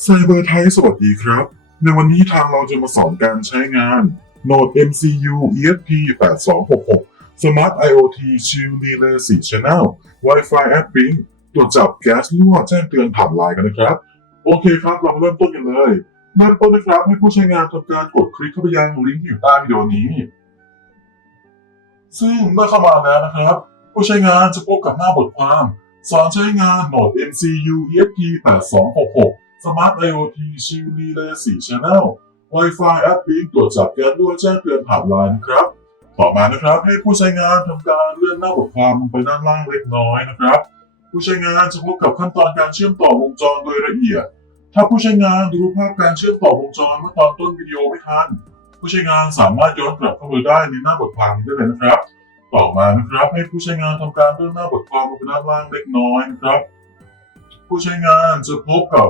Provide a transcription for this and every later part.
ไซเบอร์ไทยสวัสดีครับ ในวันนี้ทางเราจะมาสอนการใช้งาน Node MCU ESP 8266 Smart IoT Shield Relay 4 Channel Wi-Fi App Ping ตรวจจับแก๊สรั่วแจ้งเตือนผ่านไลน์กันนะครับ โอเคครับ เราเริ่มต้นกันเลยเริ่มต้นนะครับ ให้ผู้ใช้งานทำการกดคลิกเข้าไปยังลิงก์ที่อยู่ใต้วิดีโอนี้ ซึ่งเมื่อเข้ามาแล้วนะครับ ผู้ใช้งานจะพบกับหน้าบทความสอนใช้งาน Node MCU ESP 8266 Smart IoT Shield Relay 4 Channel Wi-Fi App Ping ตรวจจับแก๊สรั่วแจ้งเตือนผ่านไลน์นะครับ ต่อมานะครับให้ผู้ใช้งานทำการเลื่อนหน้าบทความลงไปด้านล่างเล็กน้อยนะครับ ผู้ใช้งานจะพบกับขั้นตอนการเชื่อมต่อวงจรโดยละเอียด ถ้าผู้ใช้งานดูรูปภาพการเชื่อมต่อวงจรเมื่อตอนต้นวิดีโอไม่ทันผู้ใช้งานสามารถย้อนกลับเข้าไปได้ในหน้าบทความนี้ได้เลยนะครับ ต่อมานะครับให้ผู้ใช้งานทำการเลื่อนหน้าบทความลงไปด้านล่างเล็กน้อยนะครับ ผู้ใช้งานจะพบกับ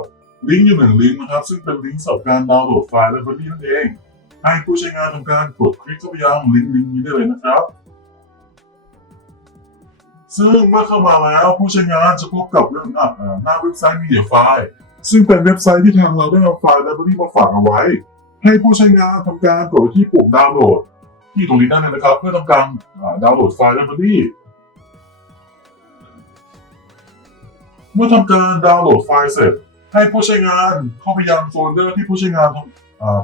ลิงก์อยู่หนึ่งลิงก์นะครับ ซึ่งเป็นลิงก์สำหรับการดาวน์โหลดไฟล์และบรินั่นเอง ให้ผู้ใช้งานทำการกดคลิกเข้าไปยังลิงก์ลิงก์นี้ได้เลยนะครับ ซึ่งเมื่อเข้ามาแล้วผู้ใช้งานจะพบกับเรื่องอะอ่าหน้าเว็บไซต์ Media File ซึ่งเป็นเว็บไซต์ที่ทางเราได้เอาไฟล์ไลบรารีมาฝากเอาไว้ ให้ผู้ใช้งานทำการกดที่ปุ่มดาวน์โหลด ที่ตรงนี้ได้เลยนะครับ เพื่อทำการดาวน์โหลดไฟล์ไลบรารีเมื่อทำการดาวน์โหลดไฟล์เสร็จ ให้ผู้ใช้งานเข้าไปยังโฟลเดอร์ที่ผู้ใช้งาน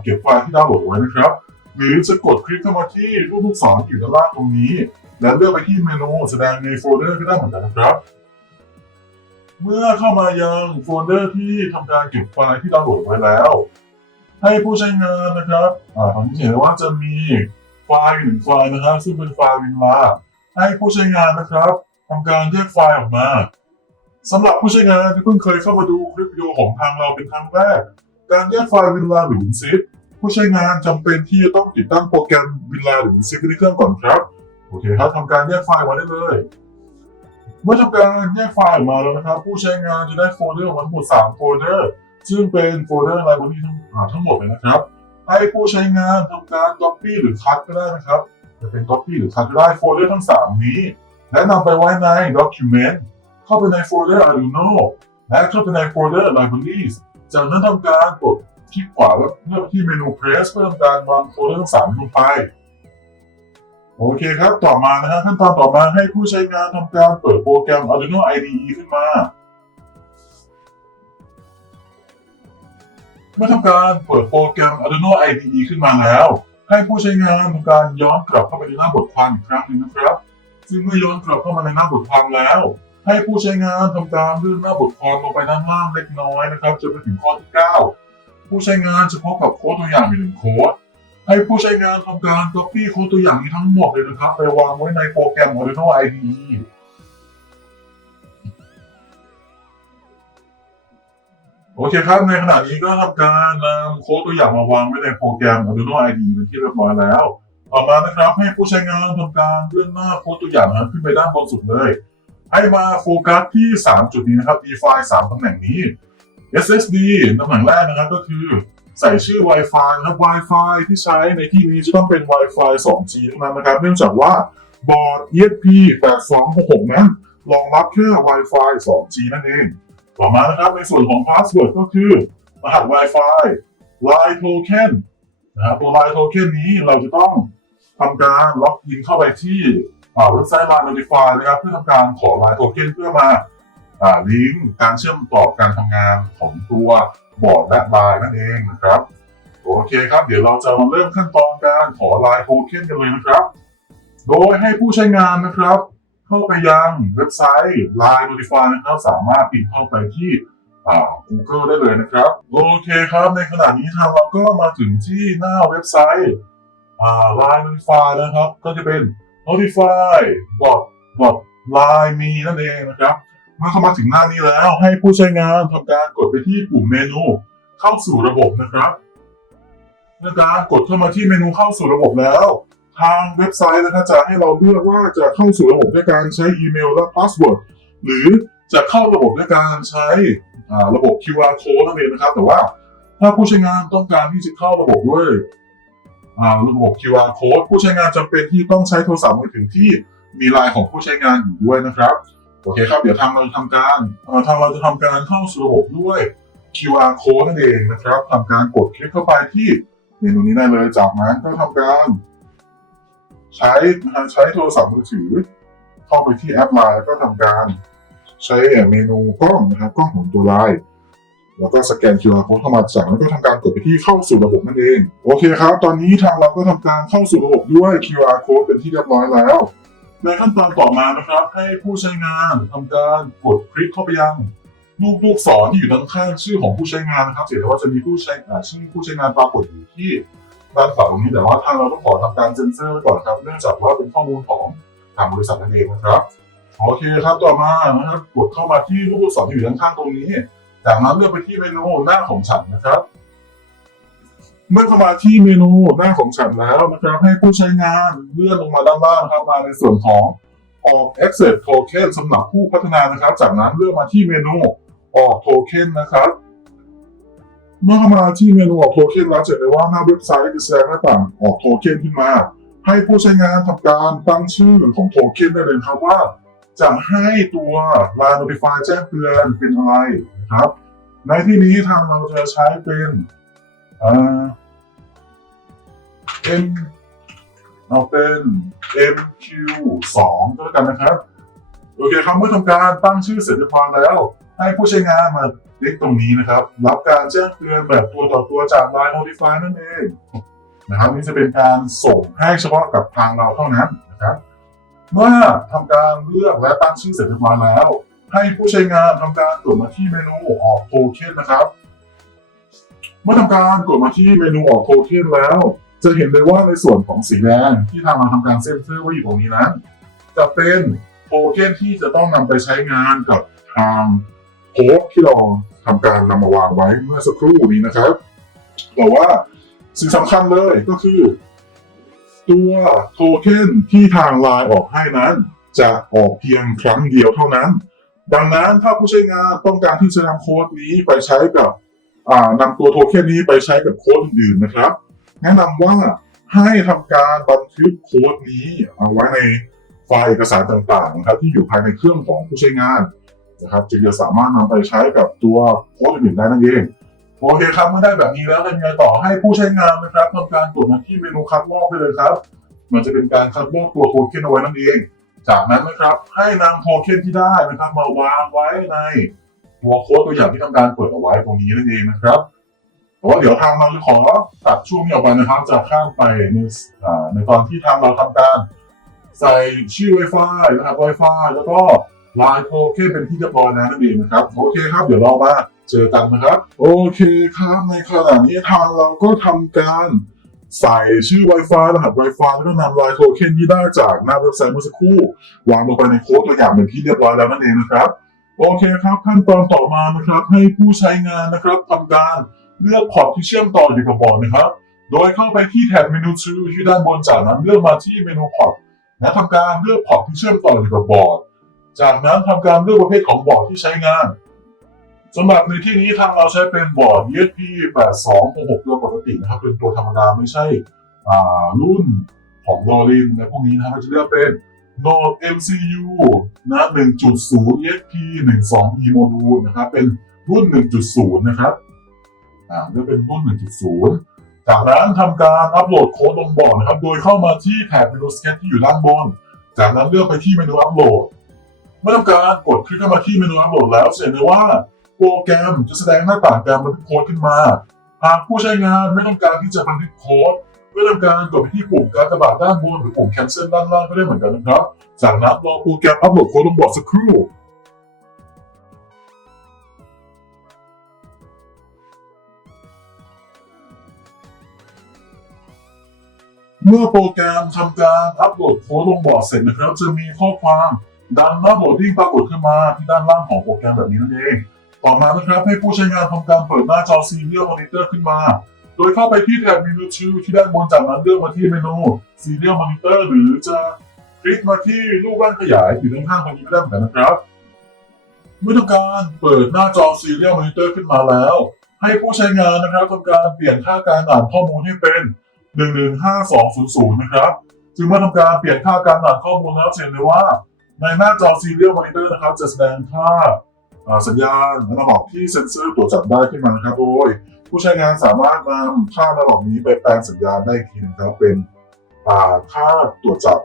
เก็บไฟล์ที่ดาวน์โหลดไว้นะครับหรือจะกดคลิกเข้ามาที่รูปลูกศรที่อยู่ด้านล่างตรงนี้ และเลือกไปที่เมนูแสดงในโฟลเดอร์ก็ได้เหมือนกันนะครับ เมื่อเข้ามายังโฟลเดอร์ที่ทำการเก็บไฟล์ที่ดาวน์โหลดไว้แล้ว ให้ผู้ใช้งานนะครับอ่าตอนนี้เห็นว่าจะมีไฟล์หนึ่งไฟล์นะครับซึ่งเป็นไฟล์วินลาให้ผู้ใช้งานนะครับทำการแยกไฟล์ออกมา สำหรับผู้ใช้งานที่เพิ่งเคยเข้ามาดูคลิปวิดีโอของทางเราเป็นครั้งแรก การแยกไฟล์วินลาหรือวินซิปผู้ใช้งานจำเป็นที่จะต้องติดตั้งโปรแกรมวินลาหรือวินซิปในเครื่องก่อนครับ โอเคครับทำการแยกไฟล์มาได้เลย เมื่อทำการแยกไฟล์มาแล้วนะครับ ผู้ใช้งานจะได้โฟลเดอร์มาทั้งหมด3โฟลเดอร์ ซึ่งเป็นโฟลเดอร์ไลบรารีทั้งอ่ทั้งหมดเลยนะครับ ให้ผู้ใช้งานทำการ Copy หรือ Cut ก็ได้นะครับ จะเป็น Copy หรือ Cut ก็ได้โฟลเดอร์ทั้ง 3 นี้ และนำไปไว้ใน Document เข้าไปในโฟลเดอร์ Arduino และเข้าไปในโฟลเดอร์ Libraries จากนั้นทำการกดคลิกขวาแล้วเลือกที่เมนู Press เพื่อทำการวางโฟลเดอร์ทั้ง3ลงไป โอเคครับ ต่อมานะฮะขั้นตอนต่อมาให้ผู้ใช้งานทำการเปิดโปรแกรม Arduino IDE ขึ้นมาเมื่อทำการเปิดโปรแกรม Arduino IDE ขึ้นมาแล้ว ให้ผู้ใช้งานทำการย้อนกลับเข้าไปในหน้าบทความอีกครั้งหนึ่งนะครับ ซึ่งเมื่อย้อนกลับเข้ามาในหน้าบทความแล้ว ให้ผู้ใช้งานทำการเลื่อนหน้าบทความลงไปด้านล่างเล็กน้อยนะครับจนไปถึงข้อที่ 9 ผู้ใช้งานจะพบกับโค้ดตัวอย่างอยู่หนึ่งโค้ดให้ผู้ใช้งานทำการ copy โค้ดตัวอย่างนี้ทั้งหมดเลยนะครับ ไปวางไว้ในโปรแกรม Arduino IDE โอเคครับ ในขณะนี้ก็ทำการนำโค้ดตัวอย่างมาวางไว้ในโปรแกรม Arduino IDE เป็นที่เรียบร้อยแล้ว ต่อมานะครับให้ผู้ใช้งานทำการเลื่อนหน้าโค้ดตัวอย่างนะครับขึ้นไปด้านบนสุดเลย ให้มาโฟกัสที่ 3 จุดนี้นะครับ define 3ตำแหน่งนี้ SSD ตำแหน่งแรกนะครับก็คือใส่ชื่อ Wi-Fi นะครับ Wi-Fi ที่ใช้ในที่นี้จะต้องเป็น Wi-Fi 2G เท่านั้นนะครับ เนื่องจากว่าบอร์ด ESP 8266นั้นรองรับแค่ Wi-Fi 2G นั่นเอง ต่อมานะครับในส่วนของ Password ก็คือ รหัส Wi-Fi Line Token นะครับตัว Line Token นี้เราจะต้องทำการล็อกอินเข้าไปที่ เว็บไซต์ Line Notify นะครับเพื่อทำการขอ Line Token เพื่อมาอลิงก์การเชื่อมต่อการทำงานของตัวบอร์ดและไลน์นั่นเองนะครับโอเคครับ เดี๋ยวเราจะมาเริ่มขั้นตอนการขอ Line Token กันเลยนะครับ โดยให้ผู้ใช้งานนะครับ เข้าไปยังเว็บไซต์ Line Notify นะครับสามารถปิดเข้าไปที่อ่า Google ได้เลยนะครับ โอเคครับ ในขณะนี้ทางเราก็มาถึงที่หน้าเว็บไซต์อ่า Line Notify นะครับ ก็จะเป็น notify line me นั่นเองนะครับ เมื่อเข้ามาถึงหน้านี้แล้ว ให้ผู้ใช้งานทำการกดไปที่ปุ่มเมนู เข้าสู่ระบบนะครับเมื่อการกดเข้ามาที่เมนูเข้าสู่ระบบแล้ว ทางเว็บไซต์นะครับจะให้เราเลือกว่าจะเข้าสู่ระบบด้วยการใช้อีเมลและพาสเวิร์ดหรือจะเข้าระบบด้วยการใช้ระบบ QR code นั่นเองนะครับ แต่ว่าถ้าผู้ใช้งานต้องการที่จะเข้าระบบด้วย ระบบ QR code ผู้ใช้งานจำเป็นที่ต้องใช้โทรศัพท์มือถือที่มีไลน์ของผู้ใช้งานอยู่ด้วยนะครับโอเคครับ เดี๋ยวทางเราจะทำการทางเราจะทำการเข้าสู่ระบบด้วย QR code นั่นเองนะครับทำการกดคลิกเข้าไปที่เมนูนี้ได้เลยจากนั้นก็ทำการใช้นะฮะใช้โทรศัพท์มือถือ เข้าไปที่แอปไลน์ก็ทำการใช้เมนูกล้องนะครับกล้องของตัวไลน์ แล้วก็สแกน QR code เข้ามาจากนั้นก็ทำการกดไปที่เข้าสู่ระบบนั่นเอง โอเคครับ ตอนนี้ทางเราก็ทำการเข้าสู่ระบบด้วย QR code เป็นที่เรียบร้อยแล้ว ในขั้นตอนต่อมานะครับ ให้ผู้ใช้งานทำการกดคลิกเข้าไปยังรูปลูกศรที่อยู่ด้านข้างชื่อของผู้ใช้งานนะครับเห็นได้ว่าจะมีผู้ใช้อ่ชื่อผู้ใช้งานปรากฏอยู่ที่ด้านขวาตรงนี้แต่ว่าทางเราต้องขอทำการเซ็นเซอร์ไว้ก่อนครับ เนื่องจากว่าเป็นข้อมูลของทางบริษัทนั่นเองนะครับ โอเคครับต่อมานะครับกดเข้ามาที่รูปลูกศรที่อยู่ด้านข้างตรงนี้ จากนั้นเลือกไปที่เมนูหน้าของฉันนะครับ เมื่อเข้ามาที่เมนูหน้าของฉันแล้วนะครับ ให้ผู้ใช้งานเลื่อนลงมาด้านล่างครับมาในส่วนของออก Access Token สำหรับผู้พัฒนานะครับ จากนั้นเลือกมาที่เมนูออกโทเค็นนะครับ เมื่อเข้ามาที่เมนูออกโทเค็นแล้วจะเห็นได้ว่าหน้าเว็บไซต์จะแสดงหน้าต่างออกโทเค็นขึ้นมา ให้ผู้ใช้งานทำการตั้งชื่อของโทเค็นได้เลยครับว่า จะให้ตัว Line Notify แจ้งเตือนเป็นอะไรนะครับ ในที่นี้ทางเราจะใช้เป็นเอ่า M เอาเป็น MQ2 ก็แล้วกันนะครับ โอเคครับเมื่อทำการตั้งชื่อเสร็จเรียบร้อยแล้ว ให้ผู้ใช้งานมาคลิกตรงนี้นะครับ รับการแจ้งเตือนแบบตัวต่อตัวจาก Line Notify นั่นเองนะครับนี่จะเป็นการส่งให้เฉพาะกับทางเราเท่านั้นนะครับ เมื่อทำการเลือกและตั้งชื่อเสร็จเรียบร้อยแล้ว ให้ผู้ใช้งานทำการกดมาที่เมนูออกโทเค็นนะครับ เมื่อทำการกดมาที่เมนูออกโทเค็นแล้ว จะเห็นเลยว่าในส่วนของสีแดงที่ทางเราทำการเซ็นเซอร์ไว้อยู่ตรงนี้นั้นจะเป็นโทเค็นที่จะต้องนำไปใช้งานกับทางโค้ดที่เราทำการนำมาวางไว้เมื่อสักครู่นี้นะครับแต่ว่าสิ่งสำคัญเลยก็คือ ตัวโทเค็นที่ทางไลน์ออกให้นั้น จะออกเพียงครั้งเดียวเท่านั้น ดังนั้นถ้าผู้ใช้งานต้องการที่จะนำโค้ดนี้ไปใช้กับนำตัวโทเค็นนี้ไปใช้กับโค้ดอื่นนะครับ แนะนำว่าให้ทำการบันทึกโค้ดนี้เอาไว้ในไฟล์เอกสารต่างๆนะครับที่อยู่ภายในเครื่องของผู้ใช้งานนะครับจึงจะสามารถนำไปใช้กับตัวโค้ดอื่นได้นั่นเอง โอเคครับเมื่อได้แบบนี้แล้วทำยังไงต่อให้ผู้ใช้งานนะครับทำการกดมาที่เมนูคัดลอกไปเลยครับ มันจะเป็นการคัดลอกตัวโทเค็นเอาไว้นั่นเอง จากนั้นนะครับให้นำโทเค็นที่ได้นะครับ มาวางไว้ในตัวโค้ดตัวอย่างที่ทำการเปิดเอาไว้ตรงนี้นั่นเองนะครับแต่ว่าเดี๋ยวทางเราจะขอตัดช่วงนี้ออกไปนะครับจะข้ามไปในในตอนที่ทางเราทำการ ใส่ชื่อ Wi-Fi นะครับ Wi-Fi แล้วก็ Line Token เป็นที่เรียบร้อยแล้วนั่นเองนะครับโอเคครับเดี๋ยวเรามา เจอกันนะครับ โอเคครับในขณะนี้ทางเราก็ทำการใส่ชื่อ Wi-Fi รหัส Wi-Fi แล้วก็นำ Line Token ที่ได้จากหน้าเว็บไซต์เมื่อสักครู่ วางลงไปในโค้ดตัวอย่างเป็นที่เรียบร้อยแล้วนั่นเองนะครับ โอเคครับ ขั้นตอนต่อมานะครับ ให้ผู้ใช้งานนะครับทำการเลือกพอร์ตที่เชื่อมต่ออยู่กับบอร์ดนะครับ โดยเข้าไปที่แท็บเมนู to ที่ด้านบนจากนั้นเลือกมาที่เมนูพอร์ตและทำการเลือกพอร์ตที่เชื่อมต่ออยู่กับบอร์ด จากนั้นทำการเลือกประเภทของบอร์ดที่ใช้งาน สำหรับในที่นี้ทางเราใช้เป็นบอร์ด ESP 8266ตัวปกตินะครับ เป็นตัวธรรมดาไม่ใช่รุ่นของโรลินในพวกนี้นะครับเราจะเลือกเป็น Node MCU นะ1.0 ESP 12 E Module นะครับ เป็นรุ่น 1.0 นะครับอ่าจะเป็นรุ่น 1.0 จากนั้นทำการอัปโหลดโค้ดลงบอร์ดนะครับ โดยเข้ามาที่แถบเมนูสแกนที่อยู่ด้านบน จากนั้นเลือกไปที่เมนูอัปโหลดเมื่อทำการกดคลิกเข้ามาที่เมนูอัปโหลดแล้วจะเห็นได้ว่า โปรแกรมจะแสดงหน้าต่างการบันทึกโค้ดขึ้นมา หากผู้ใช้งานไม่ต้องการที่จะบันทึกโค้ดเมื่อทำการกดไปที่ปุ่มการกระบาดด้านบนหรือปุ่ม cancel ด้านล่างก็ได้เหมือนกันนะครับ จากนั้นรอโปรแกรมอัปโหลดโค้ดลงบอร์ดสักครู่เมื่อโปรแกรมทำการอัปโหลดโค้ดลงบอร์ดเสร็จนะครับ จะมีข้อความดังหน้าโหลดดิ้งปรากฏขึ้นมาที่ด้านล่างของโปรแกรมแบบนี้นั่นเอง ต่อมานะครับให้ผู้ใช้งานทำการเปิดหน้าจอ Serial Monitor ขึ้นมา โดยเข้าไปที่แท็บเมนูชื่อที่ด้านบนจากนั้นเลือกมาที่เมนู Serial Monitor หรือจะคลิกมาที่รูปร่างขยายอยู่ด้านข้างตรงนี้ก็ได้เหมือนกันนะครับ เมื่อทำการเปิดหน้าจอ Serial Monitor ขึ้นมาแล้ว ให้ผู้ใช้งานนะครับทำการเปลี่ยนค่าการอ่านข้อมูลให้เป็น 115200 นะครับจึงเมื่อทำการเปลี่ยนค่าการอ่านข้อมูลแล้วเห็นเลยว่า ในหน้าจอ Serial Monitor นะครับจะแสดงค่า สัญญาณอนาล็อกที่เซ็นเซอร์ตรวจจับได้ขึ้นมานะครับ โดยผู้ใช้งานสามารถนำค่าอนาล็อกนี้ไปแปลงสัญญาณได้อีกทีนึงครับเป็นค่าตรวจจับ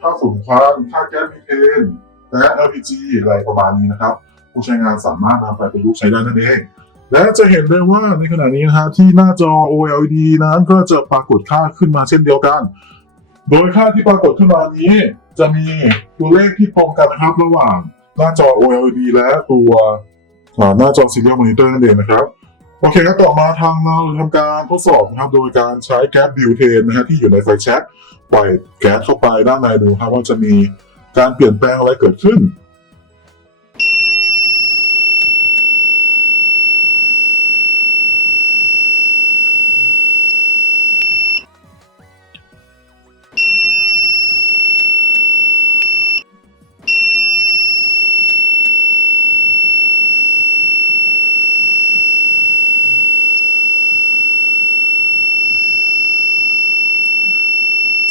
ค่าฝุ่นควันค่าแก๊สมีเทนแก๊ส LPG อะไรประมาณนี้นะครับ ผู้ใช้งานสามารถนำไปประยุกต์ใช้ได้นั่นเองและจะเห็นได้ว่าในขณะนี้นะฮะที่หน้าจอ OLED นั้นก็จะปรากฏค่าขึ้นมาเช่นเดียวกัน โดยค่าที่ปรากฏขึ้นมานี้ จะมีตัวเลขที่ตรงกันนะครับระหว่าง หน้าจอ OLED และตัวหน้าจอ Serial Monitor นั่นเองนะครับโอเคครับต่อมาทางเราทำการทดสอบนะครับโดยการใช้แก๊สบิวเทนนะฮะที่อยู่ในไฟแช็กปล่อยแก๊สเข้าไปด้านในดูครับว่าจะมีการเปลี่ยนแปลงอะไรเกิดขึ้น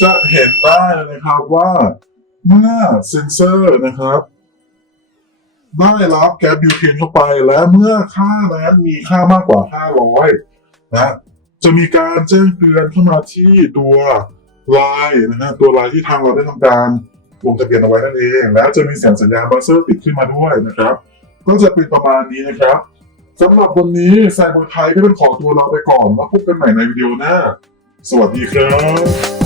จะเห็นได้นะครับว่าเมื่อเซนเซอร์นะครับ ได้รับแก๊สบิวเทนเข้าไปและเมื่อค่านั้นมีค่ามากกว่า 500 นะ จะมีการแจ้งเตือนเข้ามาที่ตัวไลน์นะฮะตัวไลน์ที่ทางเราได้ทำการลงทะเบียนเอาไว้นั่นเอง แล้วจะมีแสงสัญญาณบัสเซอร์ติดขึ้นมาด้วยนะครับ ก็จะเป็นประมาณนี้นะครับสำหรับวันนี้ไซบอร์ไทยก็ต้องขอตัวลาไปก่อนแล้วพบกันใหม่ในวิดีโอหน้า สวัสดีครับ